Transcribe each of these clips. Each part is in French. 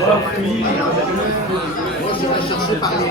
Moi, je vais chercher par les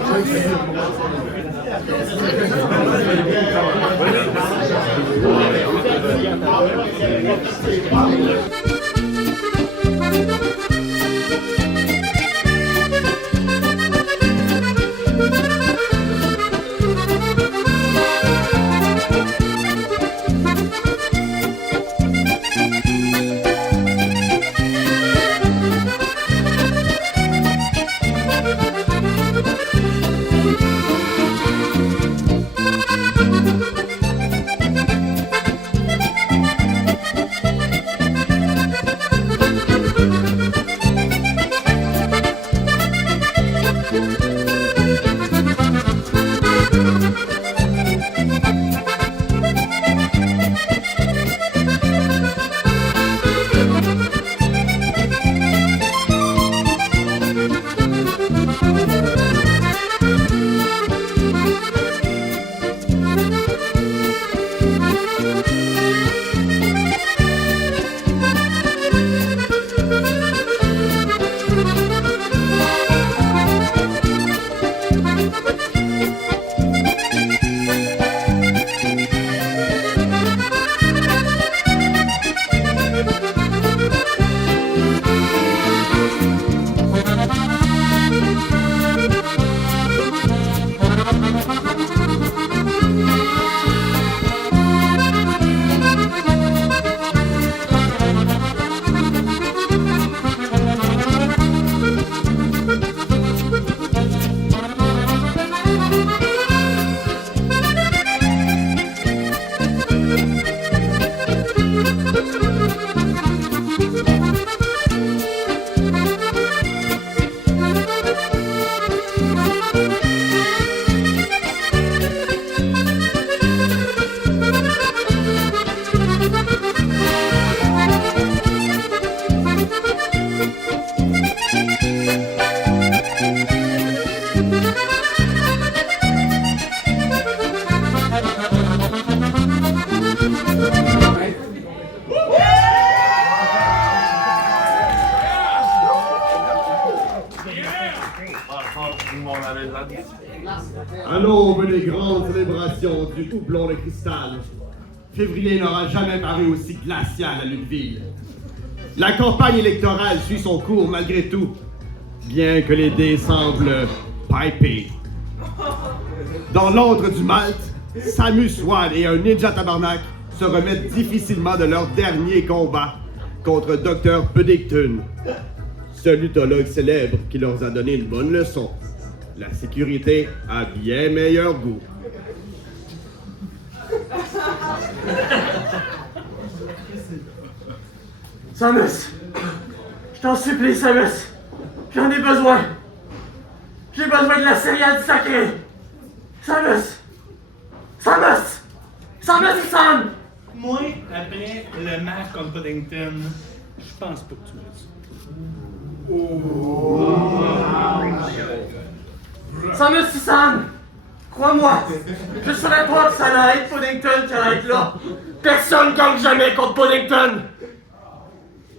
À l'aube des grandes célébrations du houblon de cristal, février n'aura jamais paru aussi glacial à Lutteville. La campagne électorale suit son cours malgré tout, bien que les dés semblent piper. Dans l'antre du Malte, Samus Swan et un ninja tabarnak se remettent difficilement de leur dernier combat contre Dr. Puddington, ce luthologue célèbre qui leur a donné une bonne leçon. La sécurité a bien meilleur goût. Samus! Je t'en supplie, Samus! J'en ai besoin! J'ai besoin de la céréale sacrée! Samus! Samus! Samus-san! Moi, après le match contre Puddington, je pense pas que tu me dis. Samus-san! Crois-moi! Je serais pas que ça allait être Puddington qui allait être là! Personne gagne jamais contre Puddington!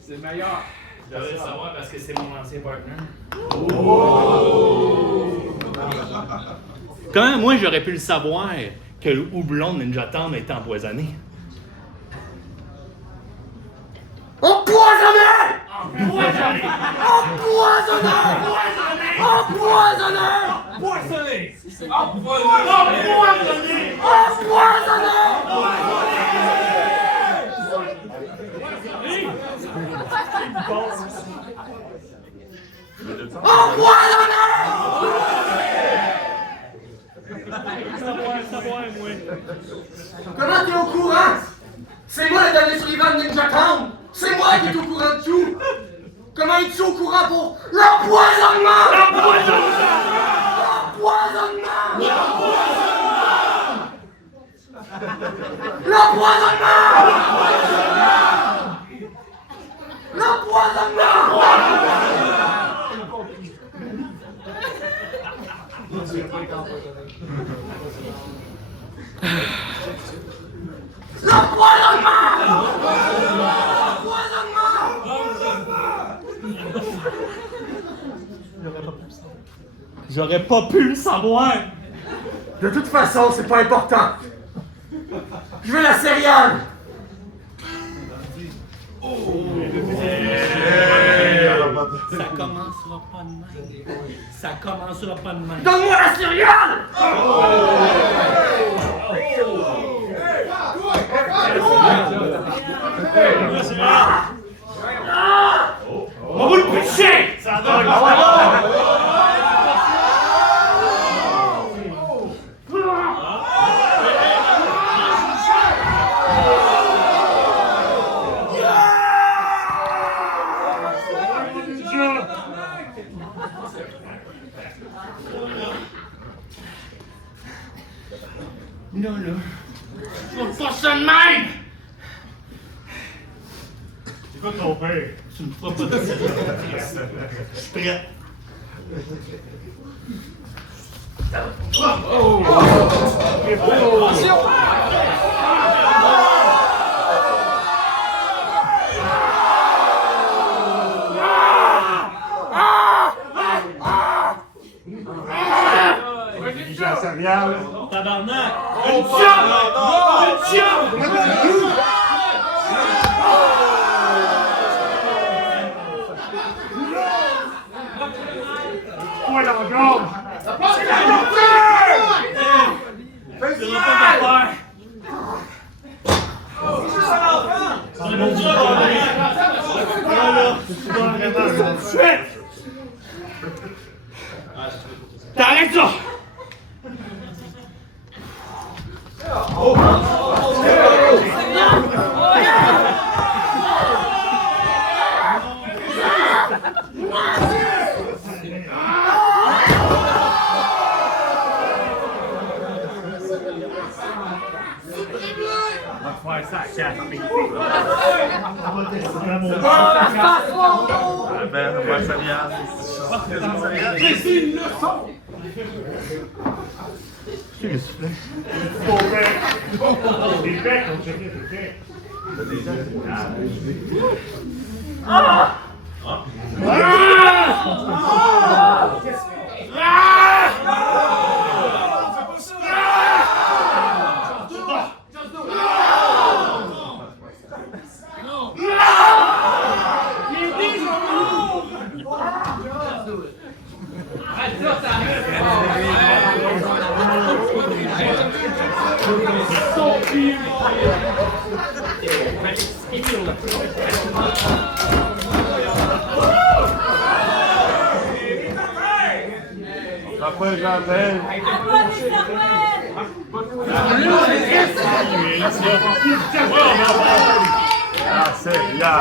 C'est le meilleur. Je devrais le savoir parce que c'est mon ancien partner. Comment moi j'aurais pu le savoir que le houblon de Ninja Town était empoisonné? Empoisonné! Empoisonné! Empoisonné! Empoisonné! Empoisonné! Comment t'es au courant? C'est moi le dernier survivant de Ninja Town! C'est moi qui est au courant de tout! Comment es-tu au courant pour l'empoisonnement? J'aurais pas pu le savoir. De toute façon, c'est pas important. Je veux la céréale. Ça commencera pas de même. Ça commencera pas de même. Donne-moi la céréale. On va vous le picher! Ça donne. Non, là. Faut pas ça de même! Écoute ton père. Tu me feras pas de ça. Je suis prêt. La céréale. Tabarnak! Une chum! Une chum! Point dans le gorge. C'est la docteur. Tu n'auras pas d'affaire! C'est mon job, là! Suite! T'arrêtes ça! On va faire ça à 4. Ben, on va céréale. C'est une leçon. Les becs, on checkait les becs. Après, j'appelle. Ah, c'est là.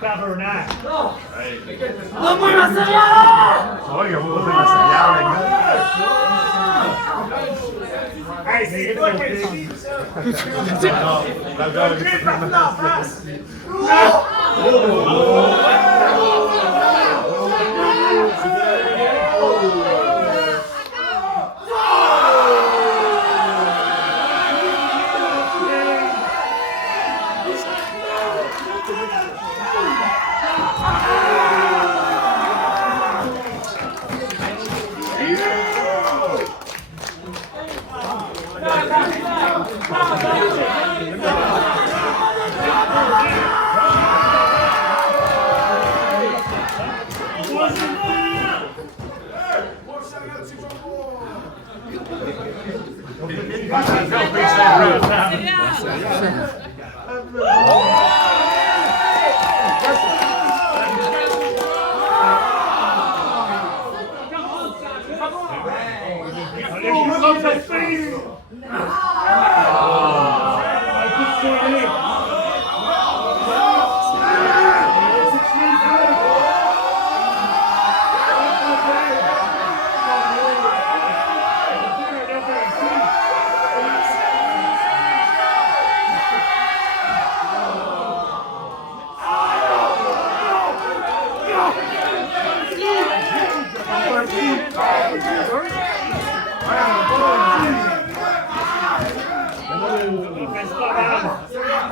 Tabernacle. Donne-moi la céréale. Ouais, il va poser la céréale, les gars. Hey, c'est toi qui es ici. Yeah!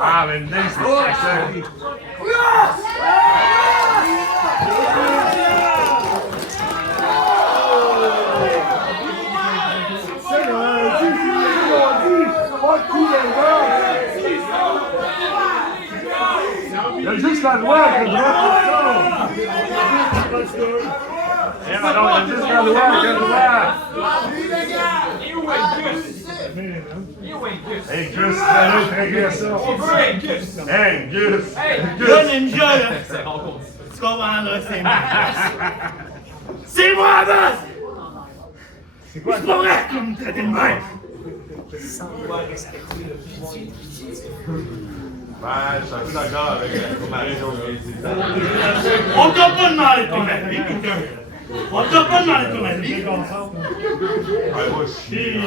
Ah, mais Nick, c'est ça. Il y a juste la loi qui a le droit de faire ça. Eh, madame, il y a juste la loi qui a le droit. Hey, Gus, allez, régler ça. Hey, Gus. Le ninja, là! Tu comprends, là, c'est moi! C'est moi, boss! C'est quoi? C'est pas vrai comme me traiter de même! Ouais, je suis un peu d'accord avec ma raison. On t'a pas demandé ton avis, quelqu'un! On t'a pas demandé ton avis! Ouais, moi, je suis.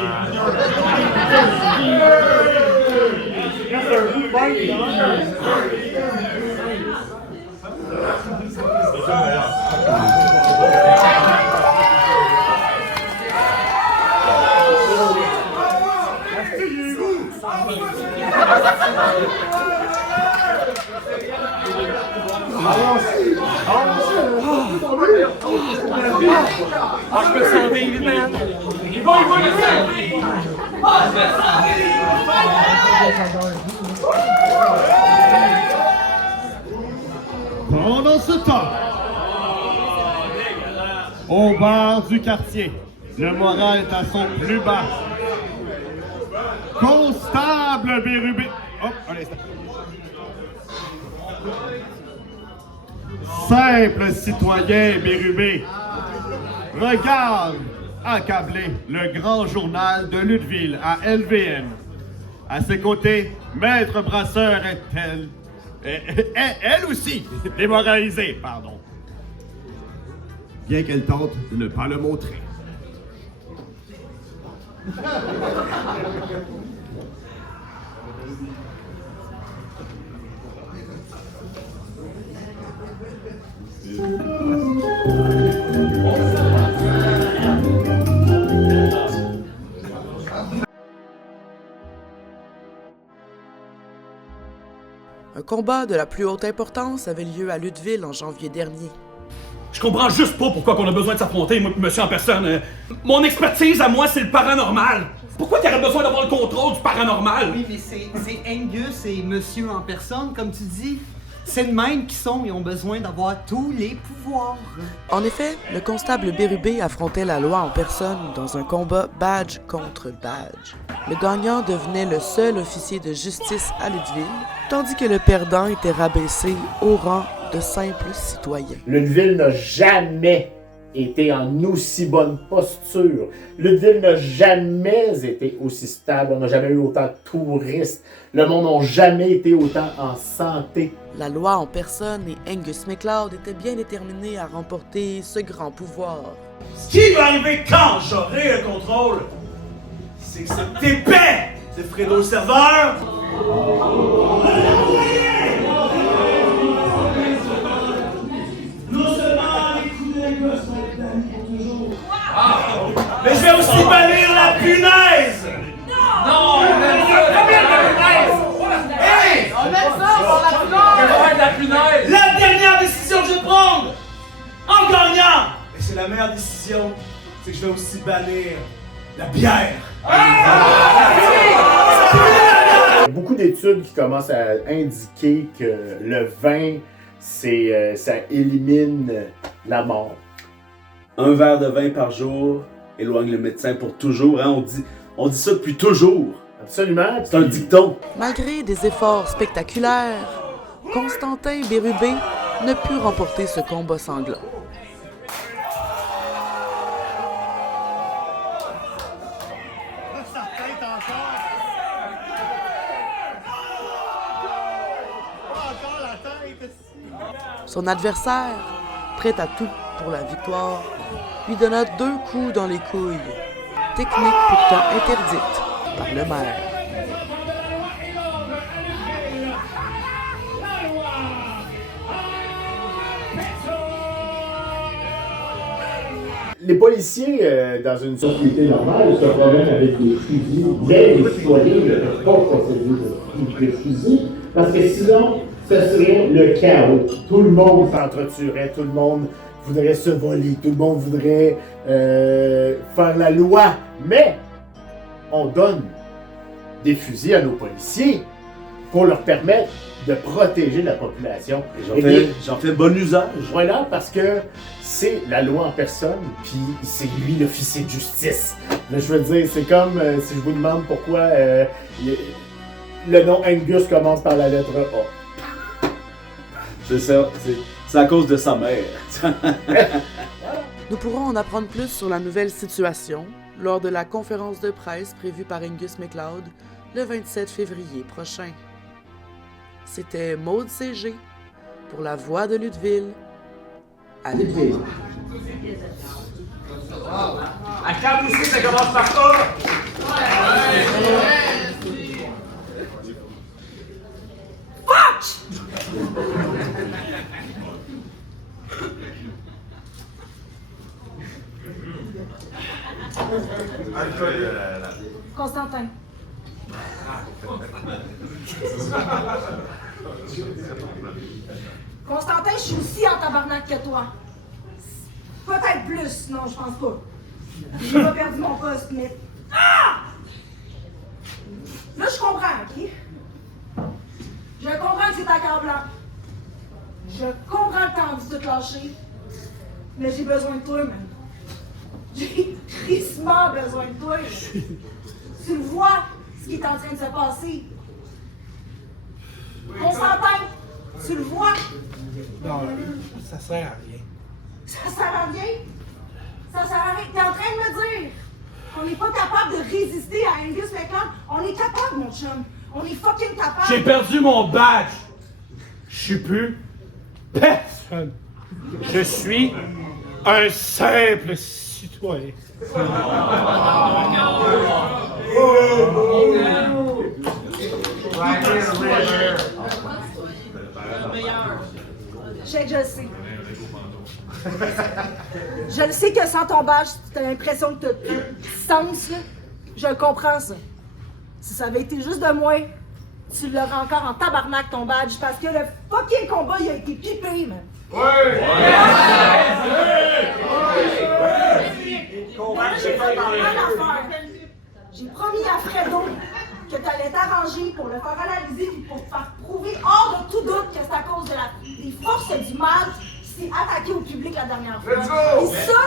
Je me sens bien, man! Pendant ce temps, au bar du quartier, le moral est à son plus bas. Constable Bérubé. Oh, un instant. Simple citoyen Bérubé regarde accablé le grand journal de Lutteville à LVM. À ses côtés, Maître Brasseur est elle aussi démoralisée, pardon. Bien qu'elle tente de ne pas le montrer. Un combat de la plus haute importance avait lieu à Lutteville en janvier dernier. Je comprends juste pas pourquoi on a besoin de s'affronter, moi et monsieur en personne. Mon expertise à moi, c'est le paranormal. Pourquoi t'aurais besoin d'avoir le contrôle du paranormal? Oui, mais c'est Angus et monsieur en personne, comme tu dis. C'est de même qu'ils sont, ils ont besoin d'avoir tous les pouvoirs. En effet, le constable Bérubé affrontait la loi en personne dans un combat badge contre badge. Le gagnant devenait le seul officier de justice à Lutteville, tandis que le perdant était rabaissé au rang de simple citoyen. Lutteville n'a jamais été en aussi bonne posture. Lutteville n'a jamais été aussi stable. On n'a jamais eu autant de touristes. Le monde n'a jamais été autant en santé. La loi en personne et Angus MacLeod étaient bien déterminés à remporter ce grand pouvoir. Ce qui va arriver quand j'aurai le contrôle, c'est que cette épée de Fredo le serveur non seulement les coups de gosse vont être bannis pour toujours, mais je vais aussi bannir la punaise! Non! Hey! On met ça pour la punaise! La punaise! La dernière décision que je vais prendre! En gagnant! Et c'est la meilleure décision, c'est que je vais aussi bannir la bière! Il y a beaucoup d'études qui commencent à indiquer que le vin, ça élimine la mort. Un verre de vin par jour éloigne le médecin pour toujours. Hein? On dit ça depuis toujours. Absolument. C'est un dicton. Malgré des efforts spectaculaires, Constantin Bérubé ne put remporter ce combat sanglant. Son adversaire, prêt à tout pour la victoire, lui donna 2 coups dans les couilles, technique pourtant interdite par le maire. Les policiers, dans une société normale, se promènent avec des fusils. Mais les citoyens ne peuvent pas posséder de fusils, parce que sinon, ce serait le chaos. Tout le monde s'entretuerait, tout le monde voudrait se voler, tout le monde voudrait faire la loi. Mais on donne des fusils à nos policiers pour leur permettre de protéger la population. J'en fais bon usage. Voilà, parce que c'est la loi en personne, puis c'est lui l'officier de justice. Là, je veux dire, c'est comme si je vous demande pourquoi le nom Angus commence par la lettre A. C'est ça, c'est à cause de sa mère. Nous pourrons en apprendre plus sur la nouvelle situation lors de la conférence de presse prévue par Angus MacLeod le 27 février prochain. C'était Maude CG pour La Voix de Lutteville à Lutteville. À Caboussy, ça commence par ça! Constantin. Constantin, je suis aussi en tabarnak que toi. Peut-être plus, non, je pense pas. J'ai pas perdu mon poste, mais... Ah! Là, je comprends, OK? Je comprends que c'est ta carte blanc. Je comprends que t'as envie de te lâcher. Mais j'ai besoin de toi, man. J'ai tristement besoin de toi. Tu le vois, ce qui est en train de se passer. Constantin, tu le vois? Non, ça sert à rien. Ça sert à rien? Ça sert à rien. T'es en train de me dire qu'on n'est pas capable de résister à Angus MacLeod? On est capable, mon chum. On est fucking capable. J'ai perdu mon badge. Je suis plus personne. Je suis un simple citoyen. Je le sais. Je le sais que sans ton badge, t'as l'impression que t'as plus de sens, là. Je le comprends, ça. Si ça avait été juste de moi, tu l'aurais encore en tabarnak, ton badge, parce que le fucking combat, il a été pipé, man. J'ai promis à Fredo que tu allais t'arranger pour le faire analyser et pour te faire prouver hors de tout doute que c'est à cause de des forces du mal qui s'est attaqué au public la dernière fois. Et ça,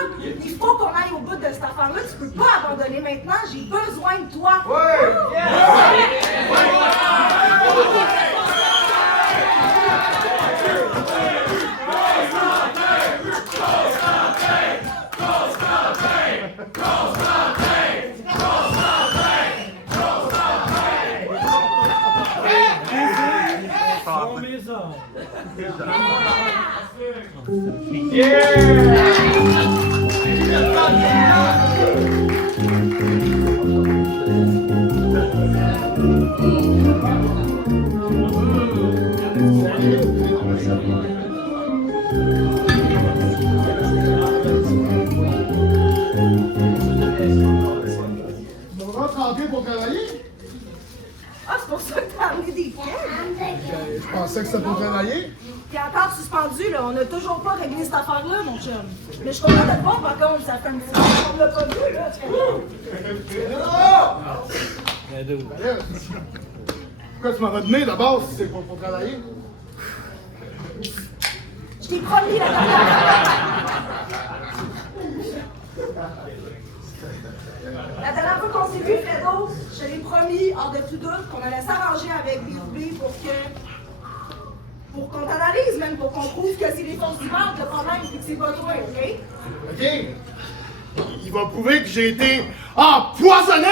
il faut qu'on aille au bout de cette affaire-là. Tu peux pas abandonner maintenant. J'ai besoin de toi. On va rentrer pour travailler? Ah, c'est pour ça que t'as amené des pieds. Je pensais que c'était pour travailler. T'es encore suspendu, là. On n'a toujours pas réglé cette affaire-là, mon chum. Mais je comprends de pas, par contre. Ça fait un petit moment qu'on l'a pas vu, là. Pourquoi tu m'as redonné d'abord si c'est pour travailler? Je t'ai promis la dernière La dernière fois qu'on s'est vu, Fredo, je t'ai promis, hors de tout doute, qu'on allait s'arranger avec BFB pour qu'on t'analyse, même pour qu'on prouve que c'est les forces du mal le problème et que c'est pas toi, OK? OK. Il va prouver que j'ai été empoisonné!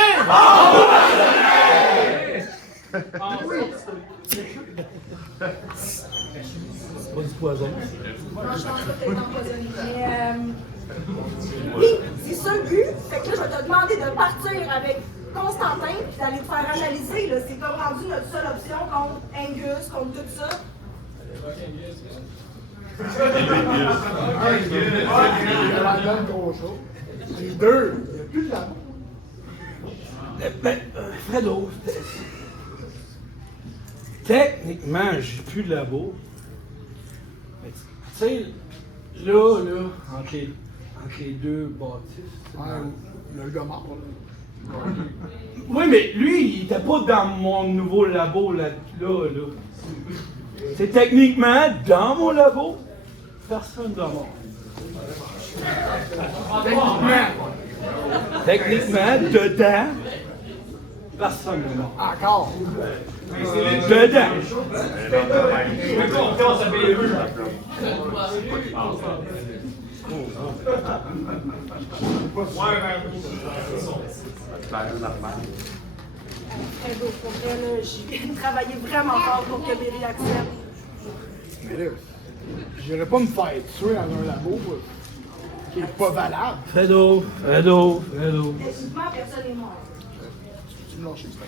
poison. Non, je pense que t'es empoisonné. Mais oui, c'est ça le but. Fait que là, je vais te demander de partir avec Constantin puis d'aller te faire analyser. Là. C'est comme rendu notre seule option contre Angus, contre tout ça. Les deux, il n'y a plus de labo. Ben, Fredo, techniquement, j'ai plus de labo. Mais tu sais, là, entre les deux bâtisses. Ouais, le gars mort, là. Oui, mais lui, il était pas dans mon nouveau labo, là. C'est techniquement dans mon labo, personne ne mort. Techniquement, dedans, personne ne mort. Encore. Dedans. Fais confiance à BRU. Fredo, pour vrai, là, j'ai travaillé vraiment fort pour que Berry accepte. Mais là, j'irais pas me faire tuer dans un labo qui est pas valable. Fredo. Techniquement, personne n'est mort. Tu me lâches, c'est pas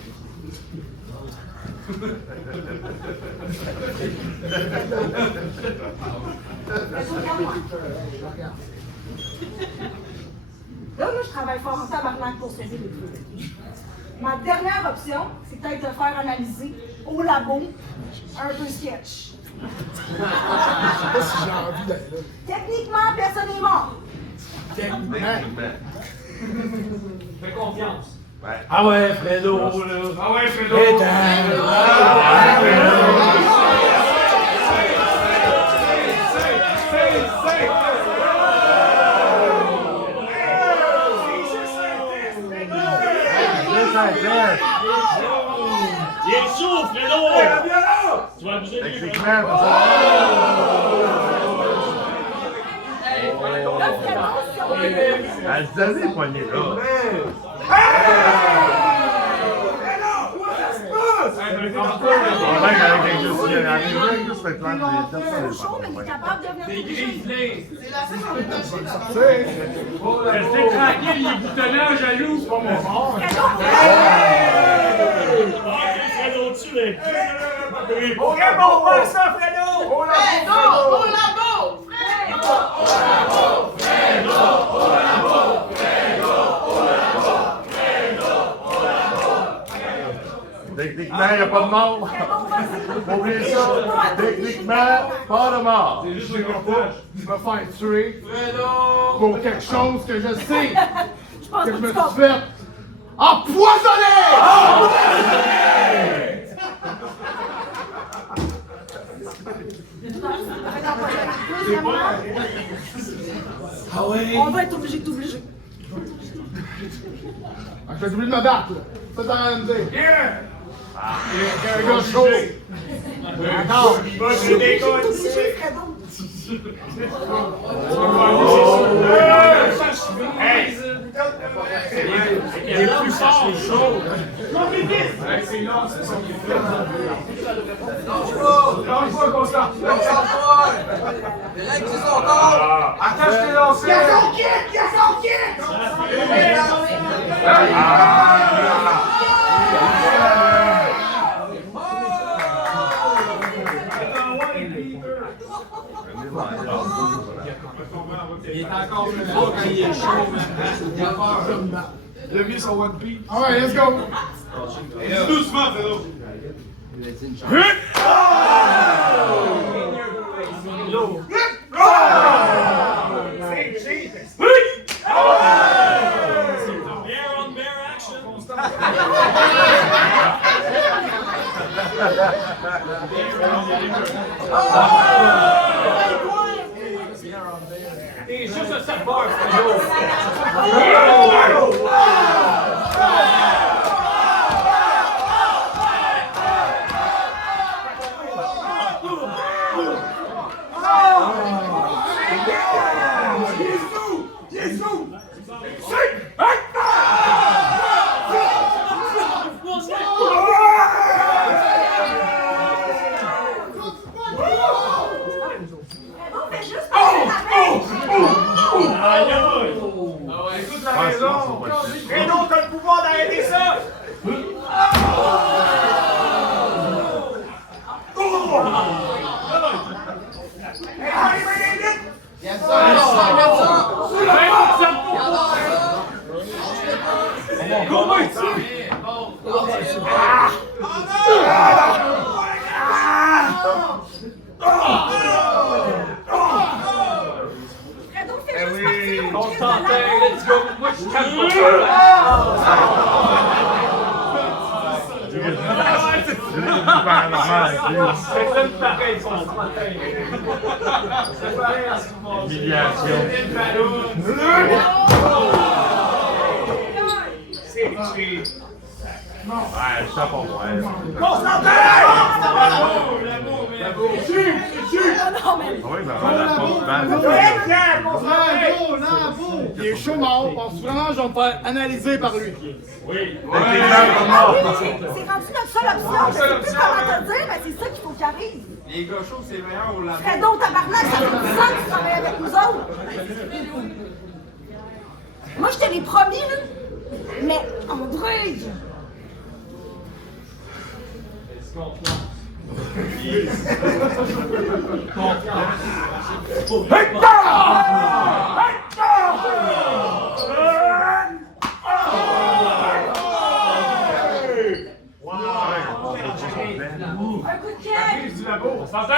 Là, je travaille fort en tabarnak pour sauver les trucs. Ma dernière option, c'est peut-être de faire analyser au labo un peu sketch. Je sais pas si j'ai envie d'aller là. Techniquement, personne n'est mort. Techniquement. Fais confiance. Ah ouais, Fredo, là. Ah ouais, Fredo. Il est chaud, Fredo! Tu vas abuser de lui. Elle se donnait les poignées là. Restez tranquille, il est boutonnant, jaloux, c'est pas mon fort. Fredo, tu l'es. On regarde pas ça, Fredo! Au labo! Techniquement, il n'y a pas de mort. Oubliez ça. Techniquement, pas de mort. C'est juste le reportage. Je me faire tuer pour quelque chose que je sais Je pense que que je me tu suis comprends. fait empoisonner! Ah ouais? On va être obligé de t'obliger. Ah, je vais oublier de me battre, là. Ça, t'as rien à me dire. Il est un gars chaud. Encore. Il va se déconner. Hey! Il est plus fort. C'est long, c'est ça qui fait. Lâche-moi, Constant. Attends, je t'ai lancé. Il y a son kit! Il est encore plus fort quand il est chaud, il a peur. Il a mis son One Piece. Alright, let's go. Doucement, Fredo. Bear on bear action. T'es juste un serveur, Fredo. la raison. Fredo, t'as le pouvoir d'arrêter ça! Moi, je calme c'est pareil, son c'est pareil à ce moment. Humiliation. Ouais, ça pour moi. Il est chaud mort, pense vraiment que je vais me faire analyser par lui. Oui. C'est rendu notre seule option. Je sais plus comment te dire, mais c'est ça qu'il faut qu'il arrive. Les gars chauds, c'est meilleur au labo. Fredo, tabarnak, ça fait 10 ans que tu travailles avec nous autres. Moi, je te l'ai promis, là. Mais, André! Un coup de pied! Du labo, on s'entend?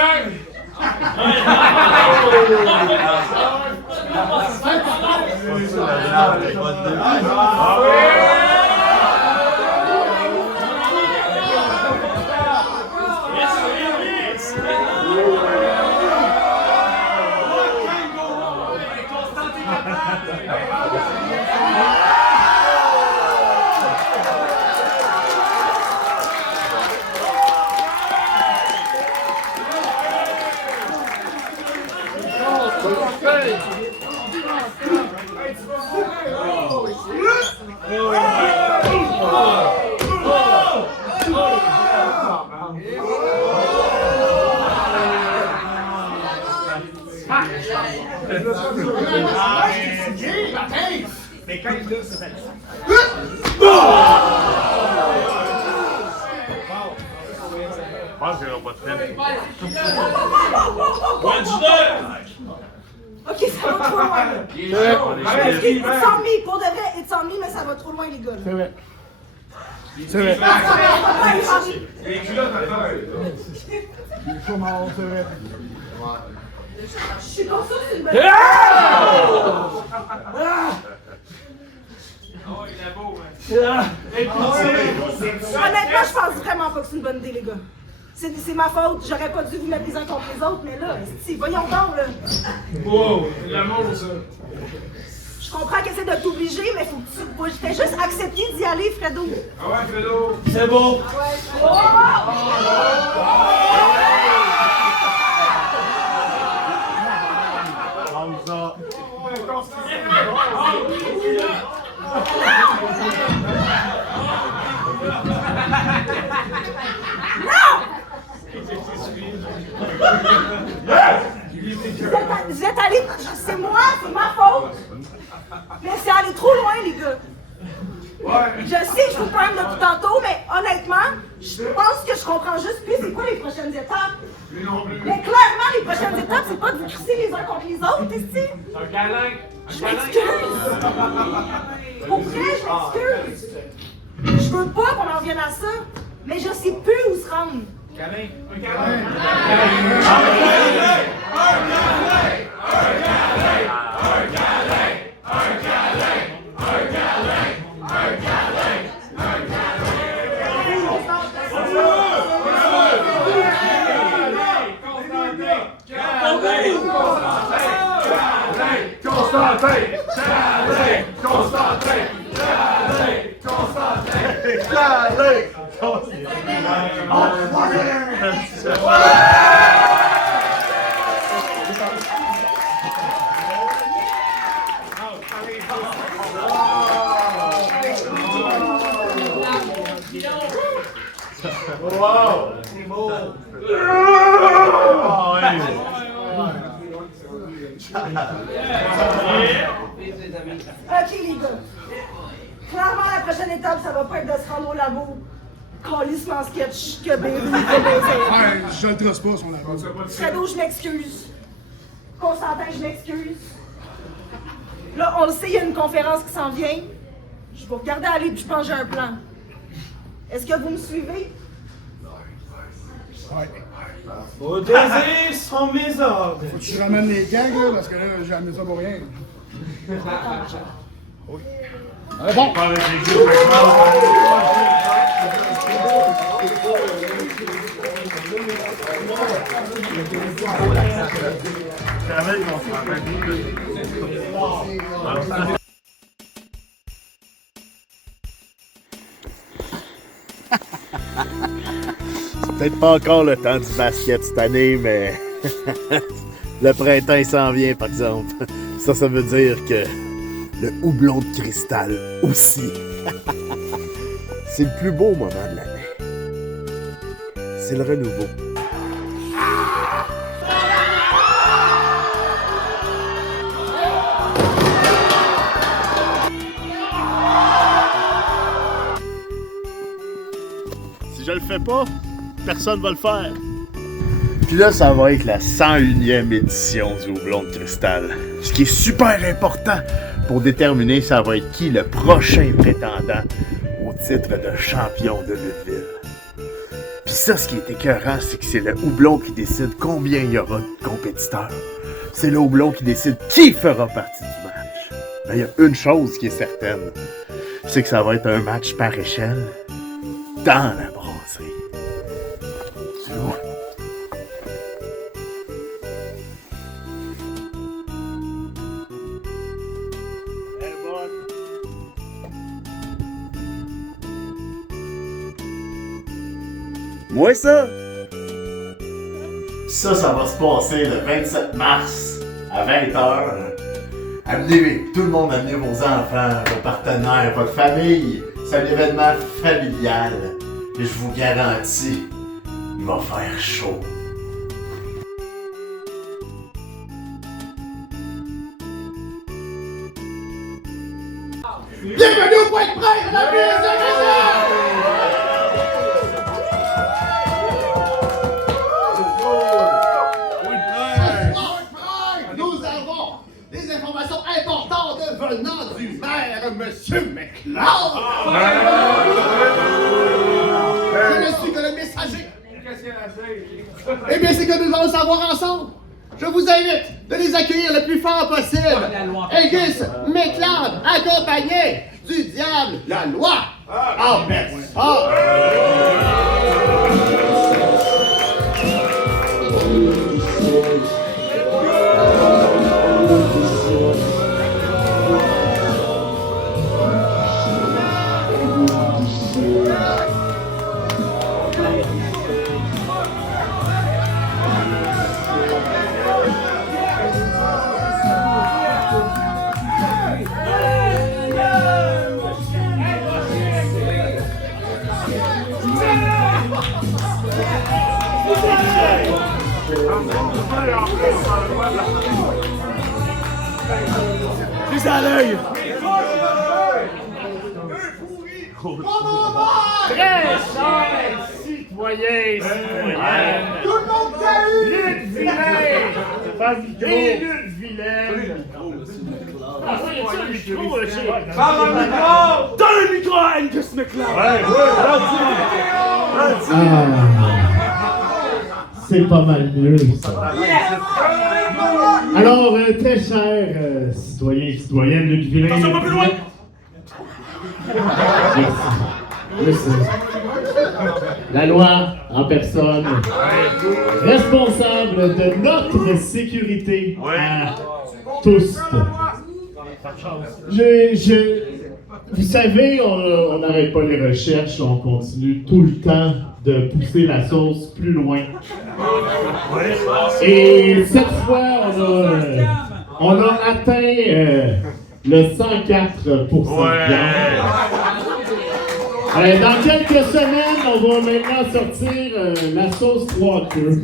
Mais quand il là, ça fait Je pense qu'il n'y aura pas de film. Ok, ça va trop loin. It's on me, pour de vrai, it's on me, mais ça va trop loin, les gars. C'est vrai. C'est vrai. Les culottes à terre. Il est chaud mort, c'est vrai. Je suis pas sûre que c'est une bonne Oh, il est beau, Honnêtement, je pense vraiment pas que c'est une bonne idée, les gars. C'est ma faute, j'aurais pas dû vous mettre les uns contre les autres, mais là, voyons donc, là. Wow, l'amour, ça. Je comprends qu'elle essaie de t'obliger, mais faut que tu fais juste accepter d'y aller, Fredo. Ah ouais, Fredo. C'est beau. Vous êtes allés, c'est moi, c'est ma faute. Mais c'est allé trop loin, les gars. Je sais que je vous parle depuis tantôt, mais honnêtement, je pense que je comprends juste plus c'est quoi les prochaines étapes. Mais clairement, les prochaines étapes, c'est pas de vous crisser les uns contre les autres, ici. Un câlin. Je m'excuse. Pour vrai, je m'excuse. Je veux pas qu'on en vienne à ça, mais je sais plus où se rendre. Câlin. Un câlin. Wow! Oh, oui. Ok, les gars. Clairement, la prochaine étape, ça va pas être de se rendre au labo. Calissement sketch que Berry fait baiser. Ouais, je le trosse pas, son labo. Shadow, je m'excuse. Constantin, je m'excuse. Là, on le sait, il y a une conférence qui s'en vient. Je vais regarder aller puis je pense que j'ai un plan. Est-ce que vous me suivez? Ouais. Vos désirs sont mes ordres. Faut que tu ramènes les gangs, là, parce que là, j'ai amené ça pour rien. Oui. Allez, bon! C'est peut-être pas encore le temps du basket cette année, mais le printemps il s'en vient par exemple. Ça veut dire que le houblon de cristal aussi. C'est le plus beau moment de l'année. C'est le renouveau. Si je le fais pas, personne va le faire. Puis là, ça va être la 101e édition du houblon de cristal. Ce qui est super important pour déterminer ça va être qui le prochain prétendant au titre de champion de Lutteville. Puis ça, ce qui est écœurant, c'est que c'est le houblon qui décide combien il y aura de compétiteurs. C'est le houblon qui décide qui fera partie du match. Mais il y a une chose qui est certaine, c'est que ça va être un match par échelle dans la brasserie. Tu vois? Moi, ça va se passer le 27 mars à 20h. Amenez tout le monde, amenez vos enfants, vos partenaires, votre famille. C'est un événement familial. Et je vous garantis, il va faire chaud. Bienvenue au point de presse de la pièce de Nous avons des informations importantes venant du maire, Monsieur McLeod. Je ne suis que le messager. Qu'est-ce qu'il y a à dire? Eh bien, c'est que nous allons savoir ensemble. Je vous invite de les accueillir le plus fort possible. Angus McLeod, accompagné du diable, la loi. En personne. Plus à l'œil! Très chers citoyens, citoyennes, tout le monde salue! Lutte-Vilaine! Et Lutte-Vilaine! Donne le micro à Angus McLeod! C'est pas mal mieux, ça. Alors, très chers citoyens et citoyennes de Lutteville. Attention, pas plus loin! Merci. La loi en personne, responsable de notre sécurité à tous. Vous savez, on n'arrête pas les recherches, on continue tout le temps de pousser la sauce plus loin. Et cette fois, on a atteint le 104% de viande. Dans quelques semaines, on va maintenant sortir la sauce 3 queues.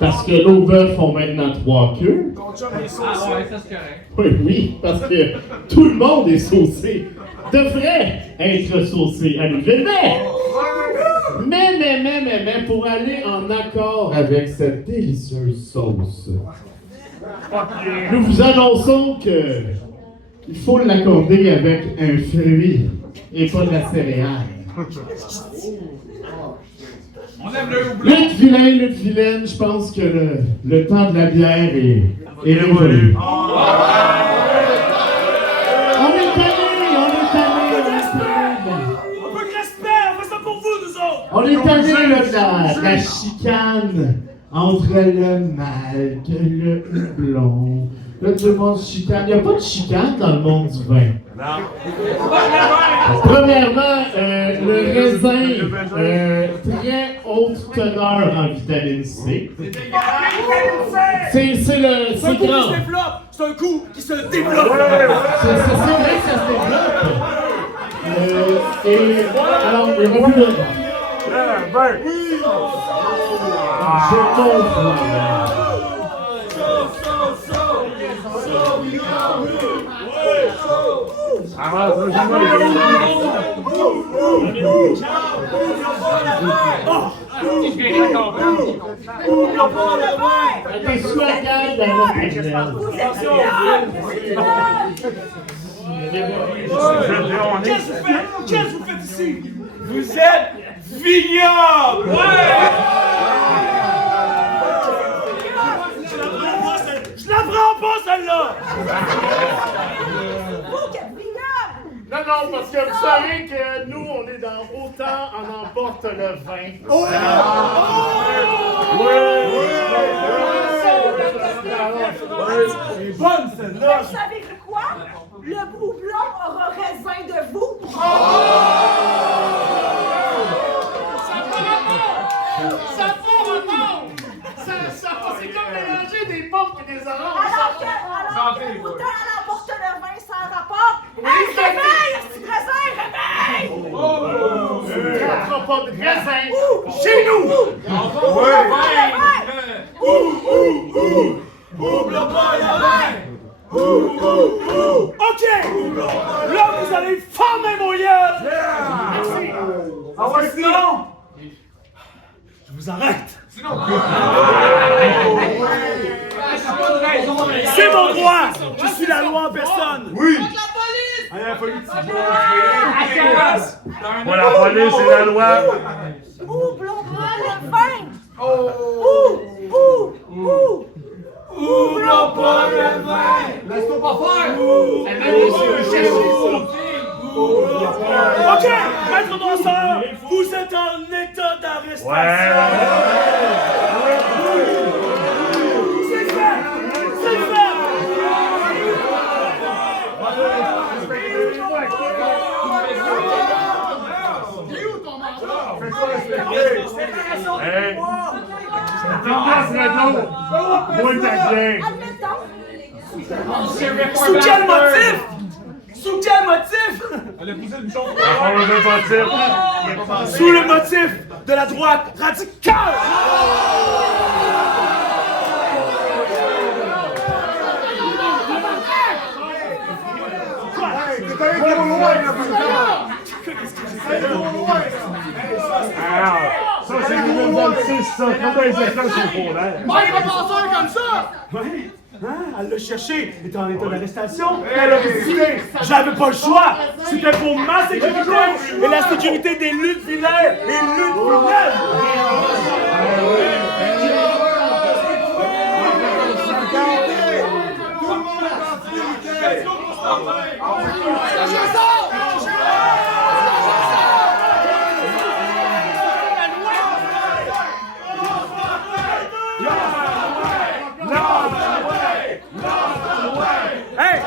Parce que nos bœufs font maintenant 3 queues. Ton chum est saucé. Ah ouais, ça c'est correct. Oui, parce que tout le monde est saucé. Devrait être saucé à Louisville. Mais, pour aller en accord avec cette délicieuse sauce, nous vous annonçons que il faut l'accorder avec un fruit et pas de la céréale. On aime le houblon. Lutte vilaine, je pense que le temps de la bière est révolu. On est tanné. Un peu de respect, on fait ça pour vous, nous autres. On est tanné là, de la chicane entre le malt, le houblon. Là, tout le monde se chicane. Il n'y a pas de chicane dans le monde du vin. Non. Premièrement, le raisin, très haute teneur en vitamine C. C'est C'est un coup qui se grand. développe. C'est un coup qui se développe. C'est vrai que ça se développe. Et alors, il y aura plus de... Je comprends. T'es sous la gueule de votre Qu'est-ce que vous faites ici? Vous êtes vignoble! Je la prends pas, celle-là! Vous qui êtes vignoble! Non, parce que vous savez que nous, on est dans Autant en emporte le vin. C'est bonne, celle-là! Vous savez quoi? Le houblon aura raisin de vous! C'est comme mélanger des pommes et des oranges. Alors que Autant elle emporte le vin sans rapport. Hey, réveille, petit raisin, réveille! Quatre pommes de raisin chez nous. Ok! Là, vous allez fermer mon gueule! Merci! Ah ouais, sinon! Je vous arrête! C'est mon droit! Je suis la loi en personne! Oui! Allez, la police! Pas la police, c'est la loi! Houblon pas le vin! Houblon pas le vin! Laisse-toi pas faire! Ok! Maître danseur, vous êtes en état d'arrestation! C'est fait! C'est fait! Hey! Moi, ta gueule! Admettons. Sous quel motif? Sous quel motif? Sous le motif de la droite radicale! Ça, c'est 2026, ça! Comme dans les écoles sont polaires! Mike va passer comme ça! Oui. Hein? Elle l'a cherché, elle était en état d'arrestation, elle a résisté. J'avais pas le choix. C'était pour ma sécurité et la sécurité des luttes vilaines et luttes vilaines. Hey!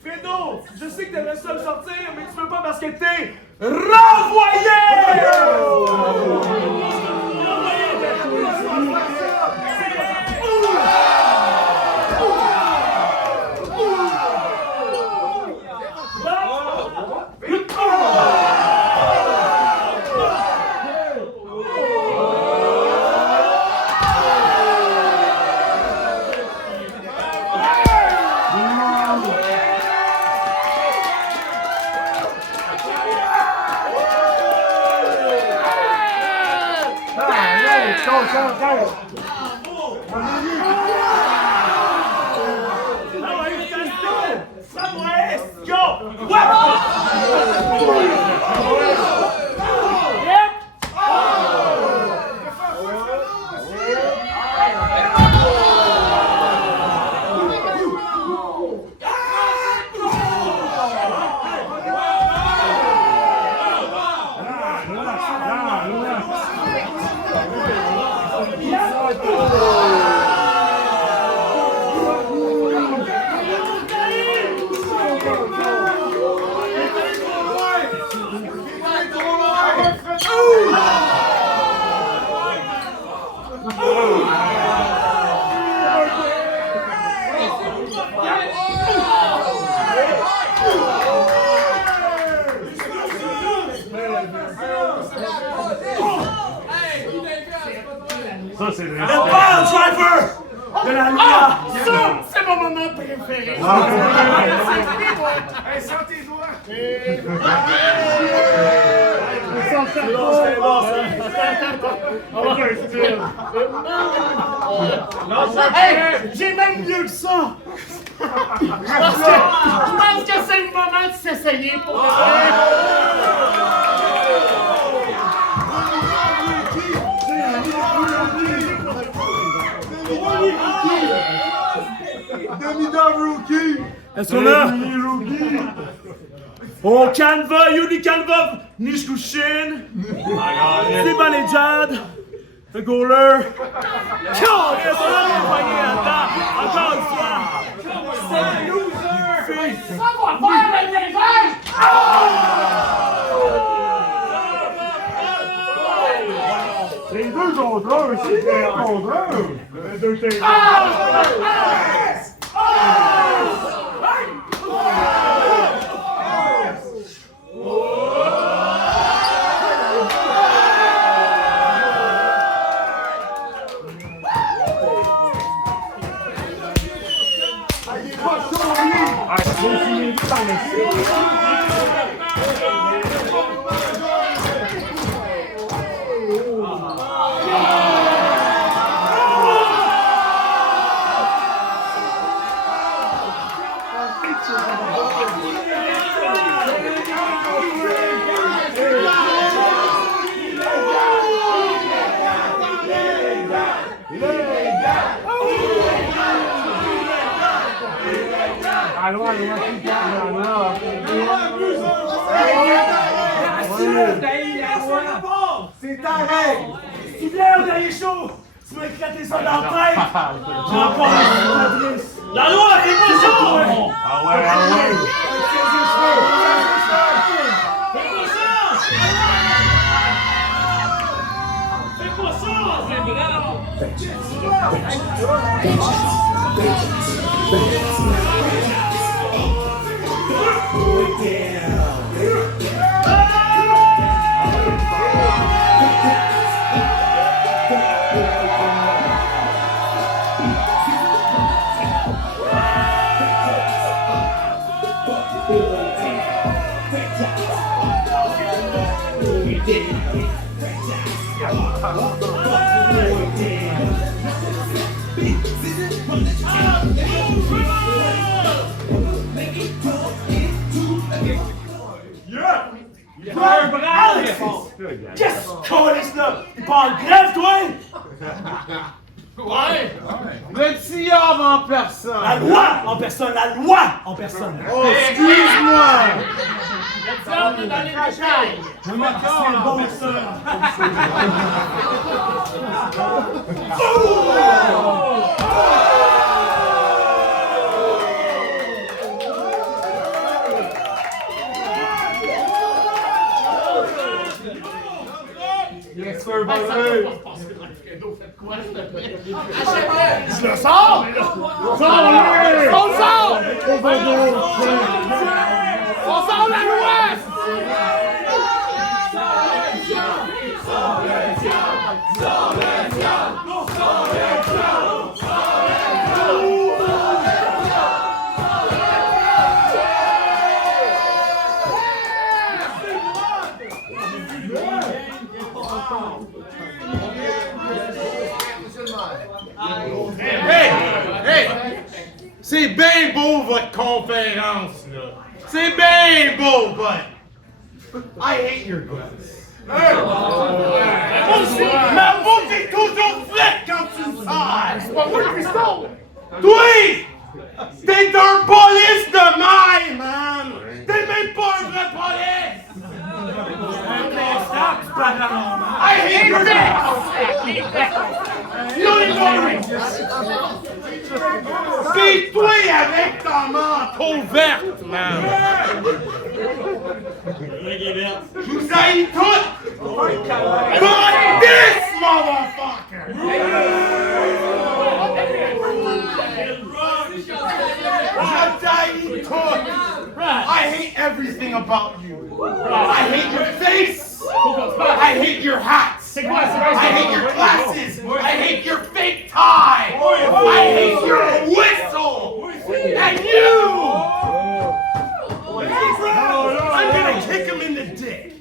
Fredo, je sais que t'aimerais ça me sortir, mais tu peux pas parce que t'es renvoyé! Ça, c'est vrai. Le pile driver de la loi! Ça, c'est mon moment préféré! Hey, sors tes doigts! Hey, j'ai même mieux que ça! Je pense que c'est le moment de s'essayer pour le vrai! Demi-dame rookie! Est-ce qu'on a? Oh, Canva, Yuli Canva, Nishkushin, Zibanejad, le goaler. Ils sont là pour gagner là-dedans. Encore une fois. C'est loser! Ça va faire le dégage! Les deux contre un, c'est bien contre un. Les deux, c'est C'est ta règle! Si tu viens au dernier show, tu m'as éclaté ça dans la tête! J'ai encore la cicatrice! La loi, c'est pas ça! Ah ouais, ah ouais! Fais pas ça! C'est bravo! Qu'est-ce qu'on laisse là? T'es pas en grève, toi? Ouais! Le diable en personne! La loi en personne, la loi en personne! Oh, excuse-moi! Le diable est dans les détails! Je me c'est bon, ça! Yes, sir, brother! Je le sors! Sors-le! On le sort! On sort la loi! conférence, là. C'est bien beau, but I hate your guts. Mais vous, t'es toujours frette quand tu me sers! C'est pas moi qui sors! Toi! T'es un police de maille, man! T'es même pas un vrai police! I hate your guts! Pis toi avec ta manteau verte, man! Je vous haïs toutes! But this motherfucker! I hate tout! I hate everything about you! I hate your face! I hate your hats! I hate your glasses! I hate your fake tie! I hate your whistle! And you! I'm gonna kick him in the dick!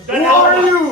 Who are you?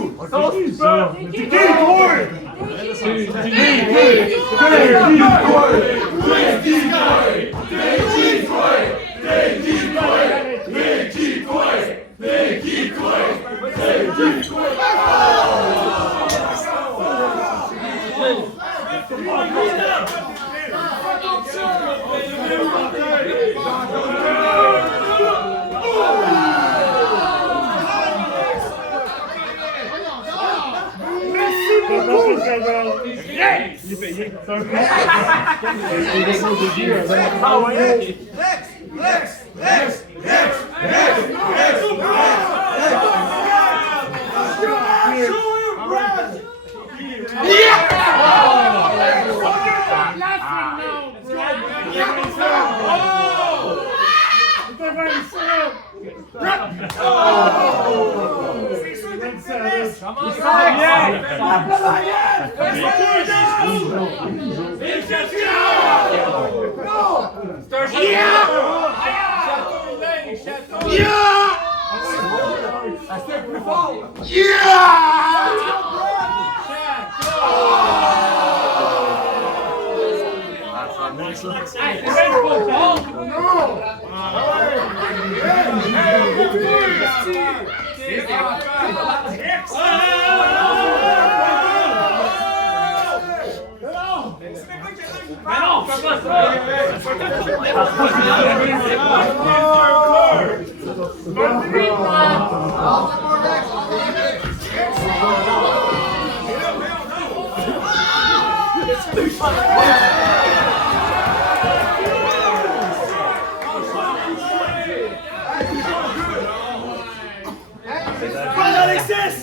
Alexis!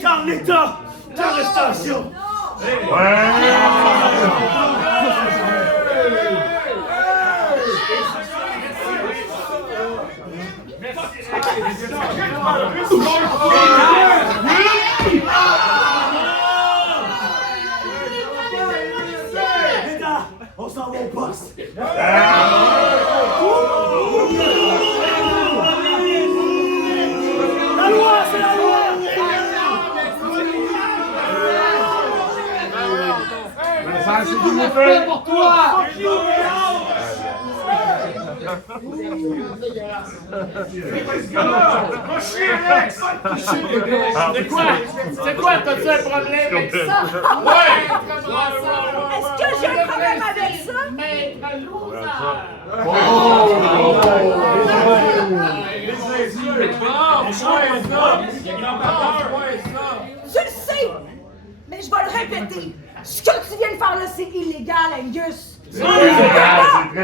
Car l'État d'arrestation! L'État, on s'en va au poste! La loi, c'est la loi! C'est pour toi! C'est quoi? T'as-tu un problème avec ça? Est-ce que j'ai un problème avec ça? Maître loser! Tu le sais, mais je vais le répéter. Ce que tu viens de faire là, c'est illégal, Angus. Tu peux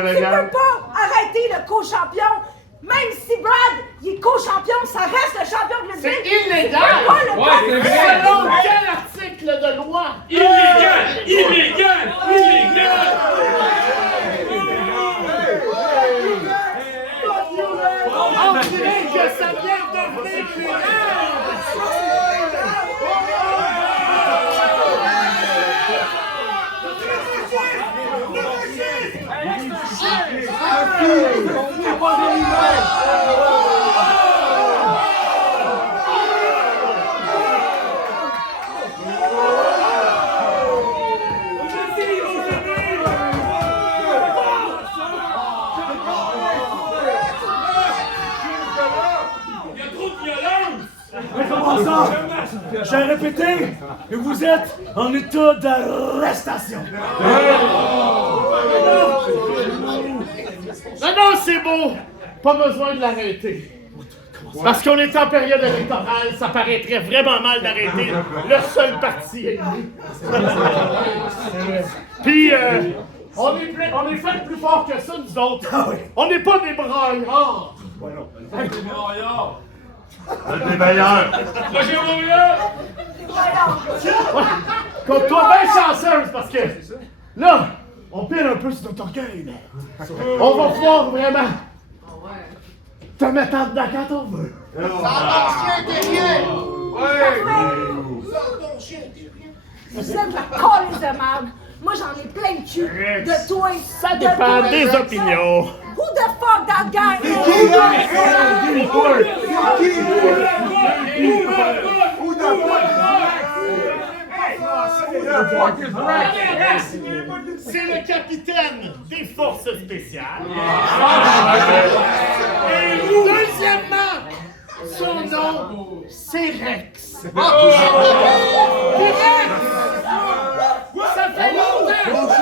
légal. pas arrêter le co-champion. Même si Brad, il est co-champion, ça reste le champion de l'Udville. C'est illégal! Selon quel article de loi? Illégal! Illégal! Illégal! On dirait que ça vient de venir Comment ça? J'ai répété, et vous êtes en état d'arrestation. Non, c'est beau! Pas besoin de l'arrêter. Parce qu'on est en période électorale, ça paraîtrait vraiment mal d'arrêter le seul parti ennemi. Puis, on est fait plus fort que ça, nous autres. On n'est pas des braillards. Des meilleurs. Moi, j'ai mon mieux! Comme toi, bien chanceuse, parce que là, on pile un peu sur notre orgueil, mais on va pouvoir vraiment te mettre en dedans quand on veut. Vous êtes la colise de merde. Moi, j'en ai plein le cul de toi. Ça dépend des opinions. Who the fuck that guy is? C'est le capitaine des forces spéciales. Et deuxièmement, son nom, c'est Rex. Et Rex, ça fait longtemps qu'on n'a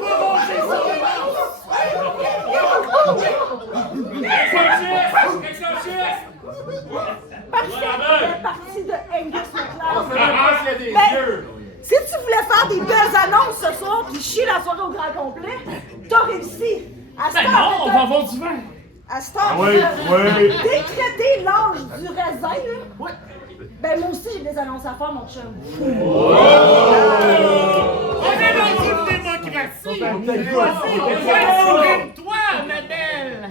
pas mangé son Partie de Angus McLeod. Si tu voulais faire des belles annonces ce soir puis chier la soirée au grand complet, t'as réussi. À ce non, on va avoir du vin. À ce temps, décréter l'âge du raisin, là. Ben moi aussi j'ai des annonces à faire, mon chum. On est dans une démocratie. Voici, toi, ma belle.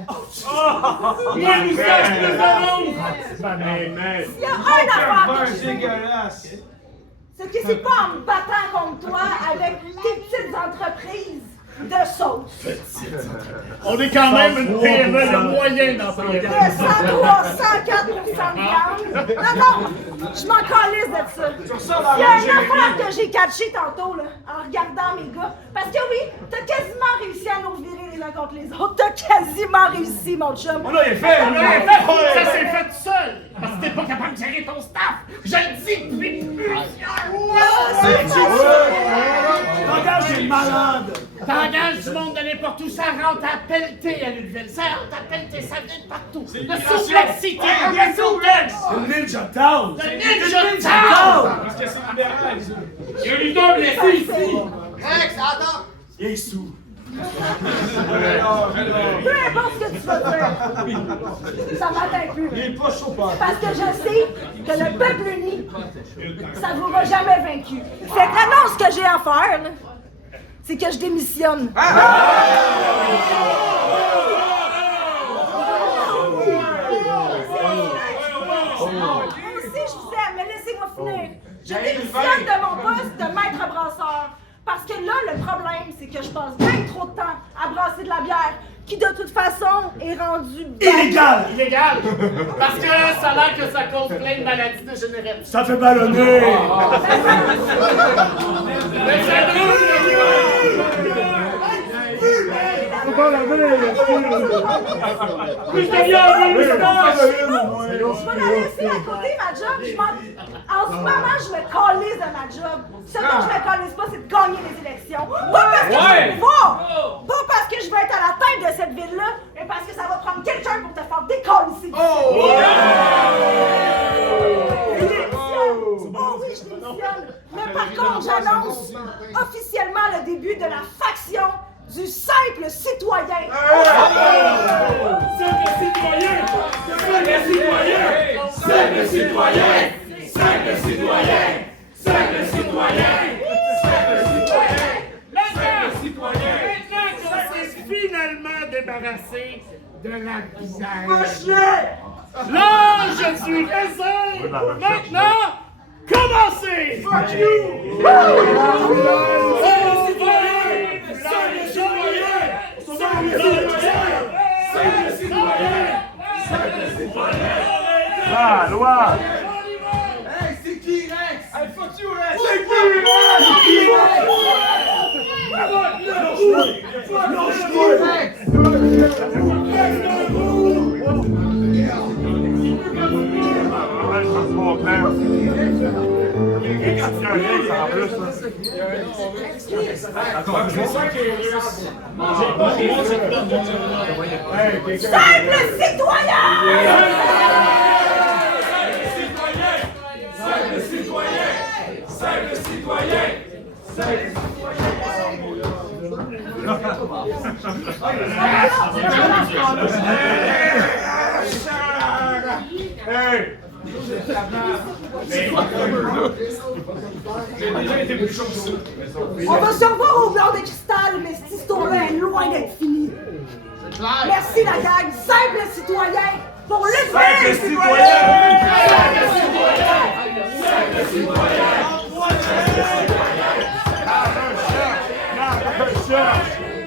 Moi, nous sache plus d'annonces! S'il y a un affaire que c'est que c'est pas en me battant contre toi avec tes petites entreprises de sauce. On est quand même une PME, il y a moyen d'en parler. De 103, 104 de viande. Non, je m'en calisse de ça. Il y a une affaire que j'ai catchée tantôt, là, en regardant mes gars. Parce que oui, t'as quasiment réussi à nous virer les uns contre les autres. T'as quasiment réussi, mon chum. On l'a fait, Ça s'est fait tout seul. Parce que t'es pas capable de gérer ton staff. Je le dis depuis plusieurs mois. T'engages des malades. T'engages du monde de n'importe où, ça rentre à pelleter à Luteville. Ça rentre à pelleter, ça vient de partout. Le Suplex City, le Suplex. Le Ninja Town. Le Ninja Town. Parce que c'est libéral, ça. Il y a un leader blessé ici! Rex, attends! Il est sous. Peu importe ce que tu vas faire, ça m'atteint plus. Il est pas chaud, pas. Parce que je sais que le peuple uni, ça ne vous aura jamais vaincu. Fait que l'annonce que j'ai à faire, là, c'est que je démissionne. Moi aussi, je vous aime, mais laissez-moi finir. Je démissionne de mon poste de maître brasseur. Parce que là, le problème, c'est que je passe bien trop de temps à brasser de la bière, qui de toute façon est rendue Illégal! Illégal! Parce que ça a l'air que ça cause plein de maladies dégénératives. Ça fait ballonner! Mais c'est Je vais la laisser à côté, ma job. En ce moment, je me calisse de ma job. Ce dont je me calisse pas, c'est de gagner les élections. Pas parce que je veux le pouvoir. Pas parce que je veux être à la tête de cette ville-là, mais parce que ça va prendre quelqu'un pour te faire décalisser. Je démissionne. Oh oui, je démissionne. Mais par contre, j'annonce simple citoyen. Simple citoyen! Simple citoyen! Simple citoyen! Simple citoyen! Simple citoyen! Simple citoyen! Simple citoyen! Maintenant qu'on s'est finalement débarrassé de la misère. Là, je suis raison! Maintenant, commencez! Fuck you! Ah, loi! Hey, c'est qui Rex? Hey, fuck you Rex! C'est qui Simple citoyen! Simple citoyen! Simple citoyen! Simple Hey! On va se revoir au blanc de cristal, mais cette histoire-là est loin d'être finie. Merci la gang, simple